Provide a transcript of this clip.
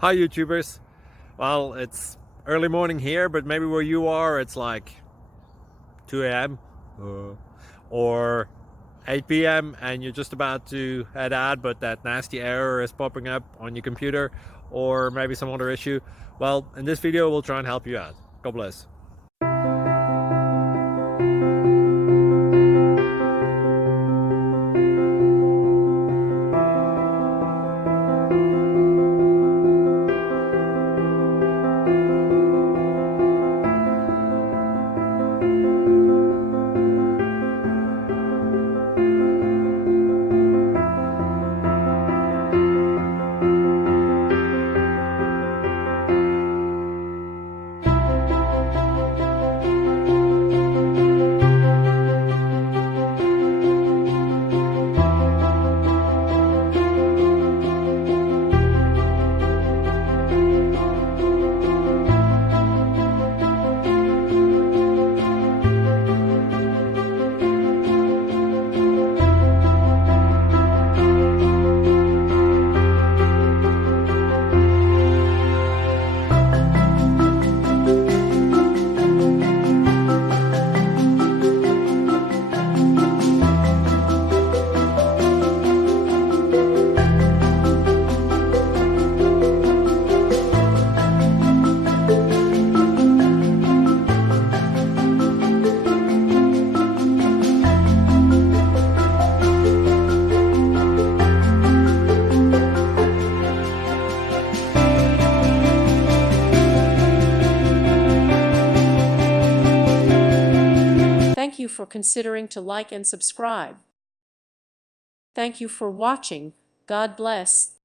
Hi YouTubers. Well, it's early morning here, but maybe where you are it's like 2 a.m. or 8 p.m. and you're just about to head out, but that nasty error is popping up on your computer, or maybe some other issue. Well, in this video we'll try and help you out. God bless. Thank you for considering to like and subscribe. Thank you for watching. God bless.